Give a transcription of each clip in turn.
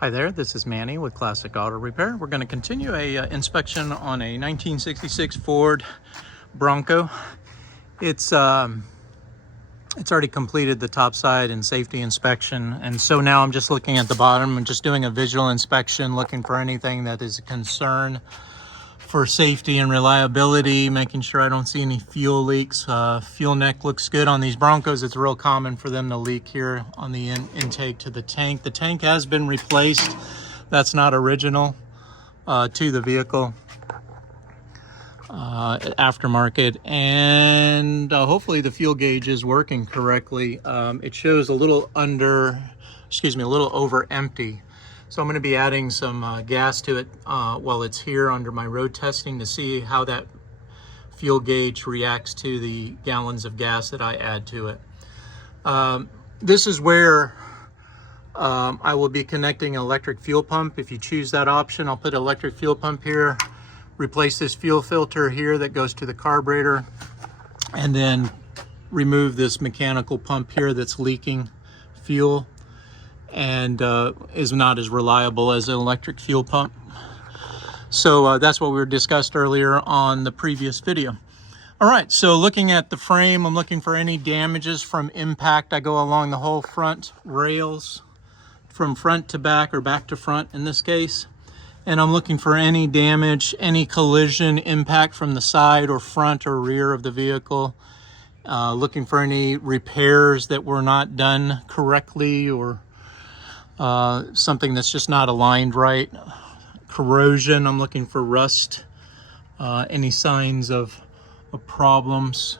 Hi there, this is Manny with Classic Auto Repair. We're going to continue a inspection on a 1966 Ford Bronco. It's already completed the top side and safety inspection, and so now I'm just looking at the bottom and just doing a visual inspection, looking for anything that is a concern for safety and reliability, making sure I don't see any fuel leaks. Fuel neck looks good on these Broncos. It's real common for them to leak here on the intake to the tank. The tank has been replaced. That's not original to the vehicle, aftermarket, and hopefully the fuel gauge is working correctly. It shows a little over empty. So I'm going to be adding some gas to it while it's here under my road testing to see how that fuel gauge reacts to the gallons of gas that I add to it. This is where I will be connecting an electric fuel pump. If you choose that option, I'll put an electric fuel pump here, replace this fuel filter here that goes to the carburetor, and then remove this mechanical pump here that's leaking fuel and is not as reliable as an electric fuel pump. So that's what we discussed earlier on the previous video. All right, so looking at the frame, I'm looking for any damages from impact. I go along the whole front rails from front to back, or back to front in this case, and I'm looking for any damage, any collision impact from the side or front or rear of the vehicle. Looking for any repairs that were not done correctly, or something that's just not aligned right. Corrosion, I'm looking for rust, any signs of problems.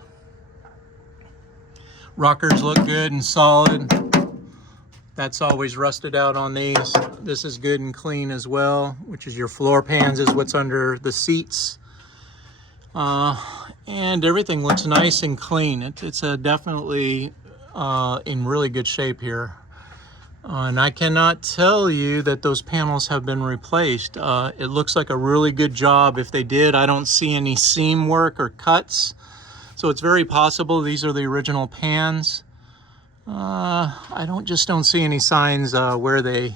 Rockers look good and solid. That's always rusted out on these. This is good and clean as well, which is your floor pans, is what's under the seats. And everything looks nice and clean. It's definitely in really good shape here. And I cannot tell you that those panels have been replaced. It looks like a really good job. If they did, I don't see any seam work or cuts. So it's very possible these are the original pans. I just don't see any signs where they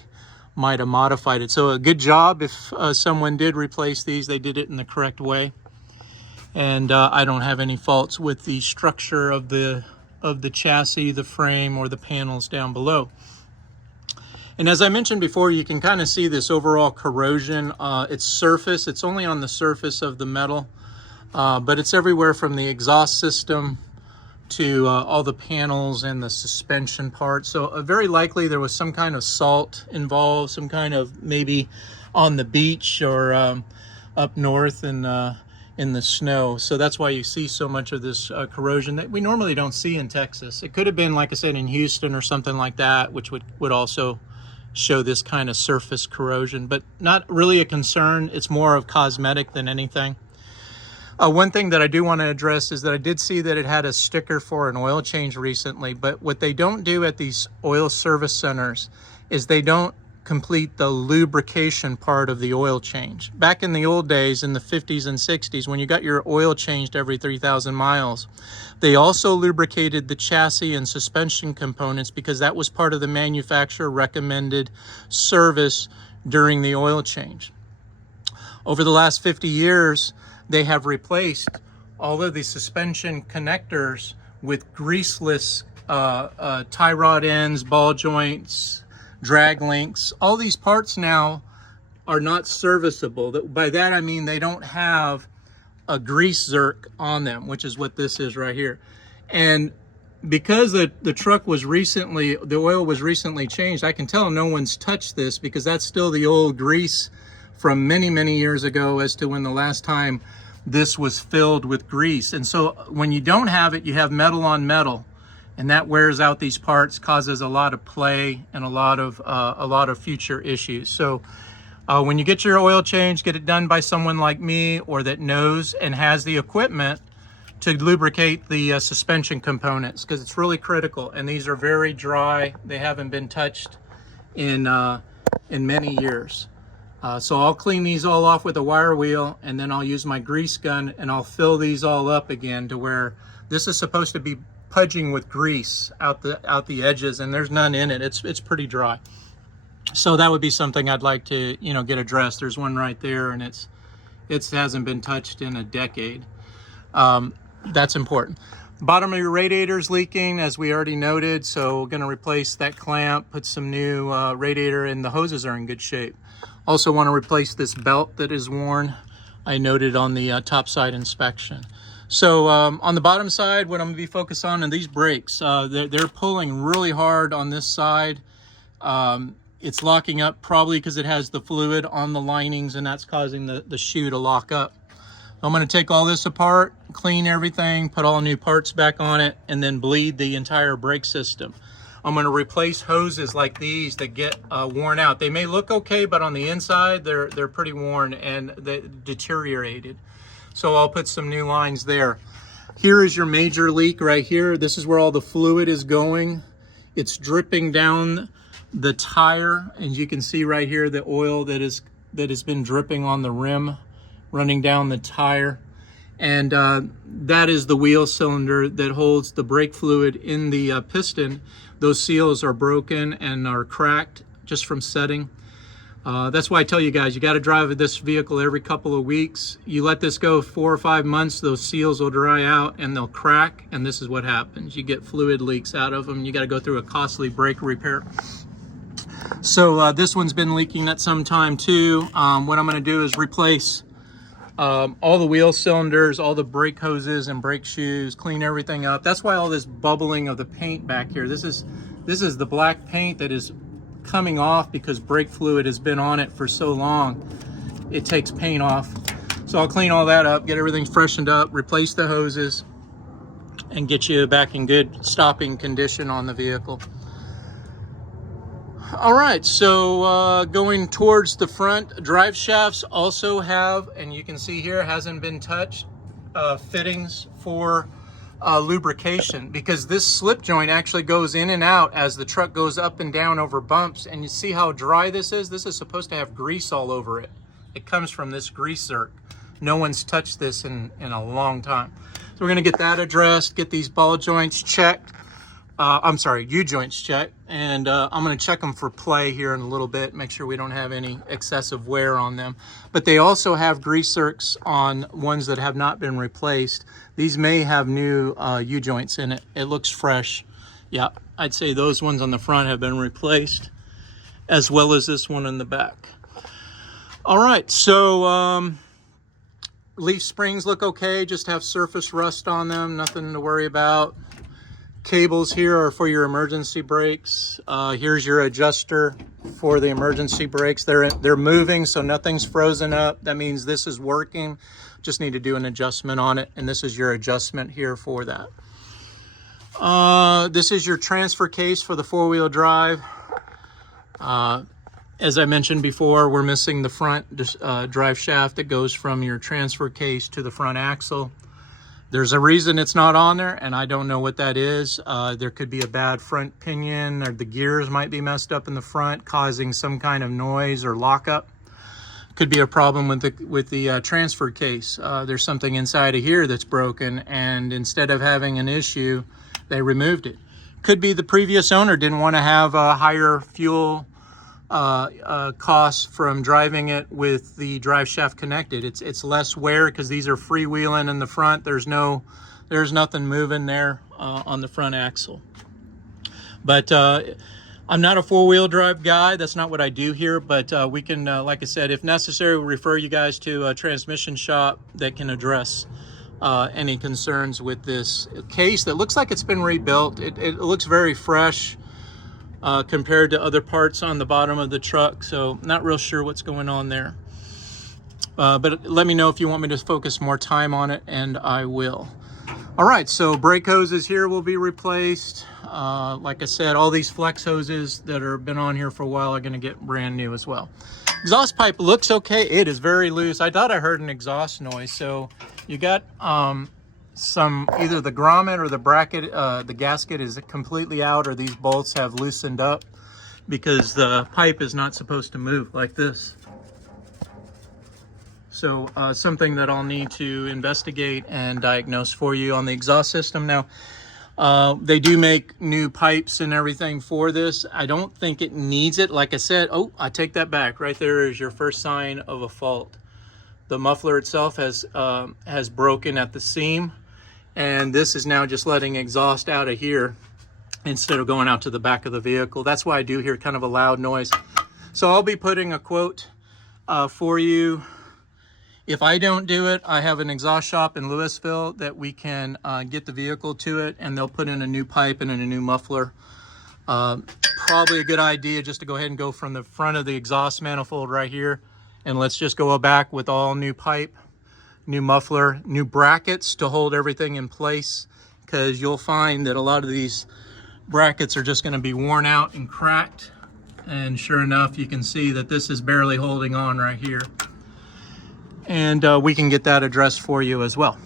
might have modified it. So a good job. If someone did replace these, they did it in the correct way. And I don't have any faults with the structure of the chassis, the frame, or the panels down below. And as I mentioned before, you can kind of see this overall corrosion. It's surface. It's only on the surface of the metal, but it's everywhere from the exhaust system to all the panels and the suspension part. So very likely there was some kind of salt involved, some kind of maybe on the beach or up north in the snow. So that's why you see so much of this corrosion that we normally don't see in Texas. It could have been, like I said, in Houston or something like that, which would also show this kind of surface corrosion, but not really a concern. It's more of cosmetic than anything. One thing that I do want to address is that I did see that it had a sticker for an oil change recently, but what they don't do at these oil service centers is they don't complete the lubrication part of the oil change. Back in the old days, in the 50s and 60s, when you got your oil changed every 3,000 miles, they also lubricated the chassis and suspension components because that was part of the manufacturer recommended service during the oil change. Over the last 50 years, they have replaced all of the suspension connectors with greaseless tie rod ends, ball joints, drag links. All these parts now are not serviceable. By that I mean they don't have a grease zerk on them, which is what this is right here. And because the truck was recently, the oil was recently changed, I can tell no one's touched this because that's still the old grease from many, many years ago as to when the last time this was filled with grease. And so when you don't have it, you have metal on metal, and that wears out these parts, causes a lot of play and a lot of future issues. So when you get your oil change, get it done by someone like me, or that knows and has the equipment to lubricate the suspension components, because it's really critical. And these are very dry. They haven't been touched in many years. So I'll clean these all off with a wire wheel, and then I'll use my grease gun and I'll fill these all up again to where this is supposed to be pudging with grease out the edges, and there's none in it. It's pretty dry. So that would be something I'd like to, you know, get addressed. There's one right there, and it hasn't been touched in a decade. That's important. Bottom of your radiator is leaking, as we already noted, so we're going to replace that clamp, put some new radiator, and the hoses are in good shape. Also want to replace this belt that is worn. I noted on the top side inspection. So on the bottom side, what I'm going to be focused on are these brakes. They're pulling really hard on this side. It's locking up probably because it has the fluid on the linings, and that's causing the shoe to lock up. I'm going to take all this apart, clean everything, put all new parts back on it, and then bleed the entire brake system. I'm going to replace hoses like these that get worn out. They may look okay, but on the inside, they're pretty worn and they deteriorated. So I'll put some new lines there. Here is your major leak right here. This is where all the fluid is going. It's dripping down the tire, and you can see right here the oil that has been dripping on the rim, running down the tire. And that is the wheel cylinder that holds the brake fluid in the piston. Those seals are broken and are cracked just from setting. That's why I tell you guys, you got to drive this vehicle every couple of weeks. You let this go 4 or 5 months, those seals will dry out and they'll crack, and this is what happens. You get fluid leaks out of them. You got to go through a costly brake repair. So this one's been leaking at some time too. What I'm going to do is replace all the wheel cylinders, all the brake hoses and brake shoes, clean everything up. That's why all this bubbling of the paint back here. This is the black paint that is coming off because brake fluid has been on it for so long. It takes paint off. So I'll clean all that up, get everything freshened up, replace the hoses, and get you back in good stopping condition on the vehicle. All right, so going towards the front, drive shafts also have, and you can see here, hasn't been touched, fittings for lubrication, because this slip joint actually goes in and out as the truck goes up and down over bumps. And you see how dry this is? This is supposed to have grease all over it. It comes from this grease zerk. No one's touched this in a long time. So we're gonna get that addressed, get these ball joints checked. U-joints checked, and I'm going to check them for play here in a little bit, make sure we don't have any excessive wear on them. But they also have grease zerks on ones that have not been replaced. These may have new U-joints in it. It looks fresh. Yeah, I'd say those ones on the front have been replaced, as well as this one in the back. All right, so leaf springs look okay, just have surface rust on them, nothing to worry about. Cables here are for your emergency brakes. Here's your adjuster for the emergency brakes. They're moving, so nothing's frozen up. That means this is working. Just need to do an adjustment on it, and this is your adjustment here for that. This is your transfer case for the four-wheel drive. As I mentioned before, we're missing the front drive shaft that goes from your transfer case to the front axle. There's a reason it's not on there, and I don't know what that is. There could be a bad front pinion, or the gears might be messed up in the front, causing some kind of noise or lockup. Could be a problem with the transfer case. There's something inside of here that's broken, and instead of having an issue, they removed it. Could be the previous owner didn't want to have a higher fuel costs from driving it with the drive shaft connected. It's less wear because these are freewheeling in the front. There's nothing moving there on the front axle. But I'm not a four-wheel drive guy. That's not what I do here. But we can, like I said, if necessary, we'll refer you guys to a transmission shop that can address any concerns with this case that looks like it's been rebuilt. It looks very fresh. Compared to other parts on the bottom of the truck, so not real sure what's going on there. But let me know if you want me to focus more time on it, and I will. All right, so brake hoses here will be replaced. Like I said, all these flex hoses that have been on here for a while are going to get brand new as well. Exhaust pipe looks okay. It is very loose. I thought I heard an exhaust noise. So you got some, either the grommet or the bracket, the gasket is completely out, or these bolts have loosened up, because the pipe is not supposed to move like this. So something that I'll need to investigate and diagnose for you on the exhaust system. Now, They do make new pipes and everything for this. I don't think it needs it. Like I said, oh, I take that back. Right there is your first sign of a fault. The muffler itself has broken at the seam, and this is now just letting exhaust out of here instead of going out to the back of the vehicle. That's why I do hear kind of a loud noise. So I'll be putting a quote for you. If I don't do it, I have an exhaust shop in Louisville that we can get the vehicle to it, and they'll put in a new pipe and in a new muffler. Probably a good idea just to go ahead and go from the front of the exhaust manifold right here, and let's just go back with all new pipe, new muffler, new brackets to hold everything in place, because you'll find that a lot of these brackets are just going to be worn out and cracked. And sure enough, you can see that this is barely holding on right here. And we can get that addressed for you as well.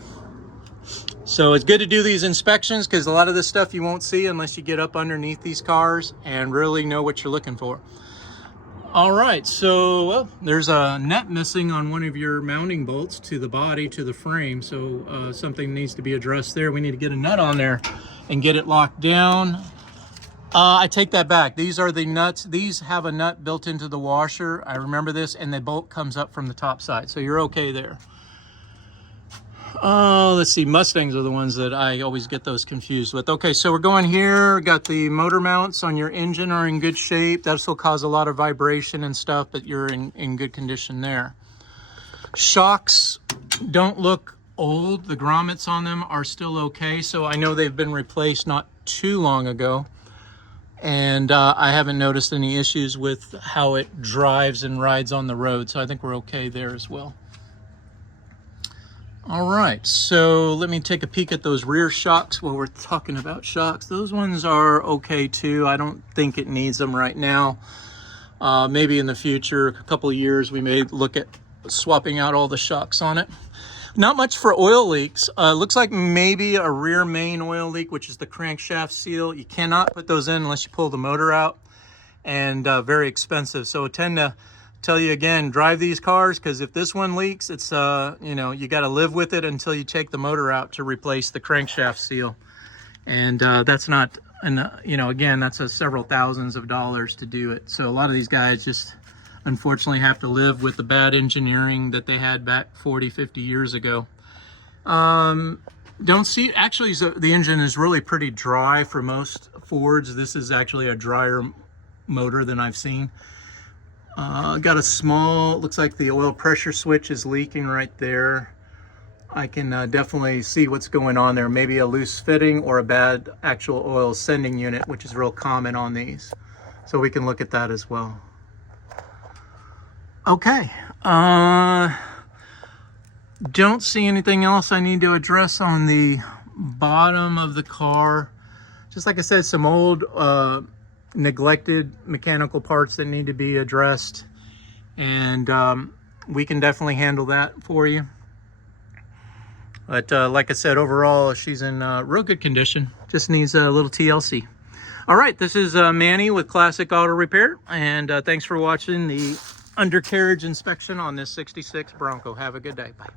So it's good to do these inspections, because a lot of this stuff you won't see unless you get up underneath these cars and really know what you're looking for. All right, so well, there's a nut missing on one of your mounting bolts to the body, to the frame. So something needs to be addressed there. We need to get a nut on there and get it locked down. I take that back. These are the nuts. These have a nut built into the washer. I remember this, and the bolt comes up from the top side. So you're okay there. Let's see. Mustangs are the ones that I always get those confused with. Okay, so we're going here. Got the motor mounts on your engine are in good shape. This will cause a lot of vibration and stuff, but you're in good condition there. Shocks don't look old. The grommets on them are still okay. So I know they've been replaced not too long ago. And I haven't noticed any issues with how it drives and rides on the road. So I think we're okay there as well. All right, so let me take a peek at those rear shocks while we're talking about shocks. Those ones are okay too. I don't think it needs them right now. Maybe in the future, a couple of years, we may look at swapping out all the shocks on it. Not much for oil leaks. Looks like maybe a rear main oil leak, which is the crankshaft seal. You cannot put those in unless you pull the motor out, and very expensive. So I tend to tell you again, drive these cars, because if this one leaks, it's you know, you got to live with it until you take the motor out to replace the crankshaft seal. And that's not, you know, again, that's several thousands of dollars to do it. So a lot of these guys just unfortunately have to live with the bad engineering that they had back 40, 50 years ago. Don't see, actually the engine is really pretty dry for most Fords. This is actually a drier motor than I've seen. Got a small, looks like the oil pressure switch is leaking right there. I can definitely see what's going on there. Maybe a loose fitting or a bad actual oil sending unit, which is real common on these. So we can look at that as well. Okay, don't see anything else I need to address on the bottom of the car. Just like I said, some old neglected mechanical parts that need to be addressed, and we can definitely handle that for you. But like I said, overall she's in real good condition. Just needs a little TLC. All right, this is Manny with Classic Auto Repair, and thanks for watching the undercarriage inspection on this '66 Bronco. Have a good day. Bye.